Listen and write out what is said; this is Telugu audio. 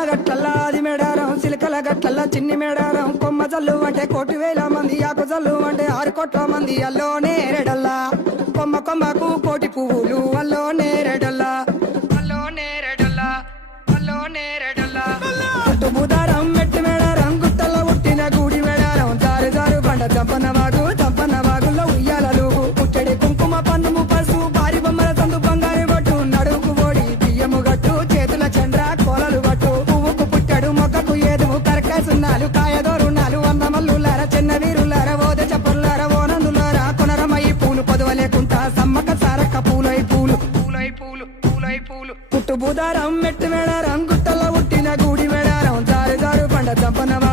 రాయ అది మేడారం సిలకల గట్టల్లా చిన్ని మేడారం. కొమ్మ జల్లు అంటే కోటి వేల మంది ఆకు జల్లు అంటే ఆరు కోట్ల మంది అల్లో నేరెడల్లా కొమ్మ కొమ్మకు కోటి పువ్వులు అల్లో నేరెడల్లా అల్లో నేరెడల్లా అల్లో నేరెడల్లా గుట్టు మెట్టి మేడారం గుట్టల ఉట్టిన గూడి మేడారం. దారి దారు బండ చంపన రుణాలు కాయదో రుణాలు వంద మల్లులార చిన్న వీరులార ఓద చప్పరులార ఓనన్నులార కొనరమై పూలు పొదవలేకుంటా సమ్మక సారక్క పూలై పూలు. పూలై పూలు పూలై పూలు. పుట్టు బుధారం మెట్టు వేడారం గుట్టల ఉట్టిన గూడి వేడారం జారు జారు పండ చంపనవ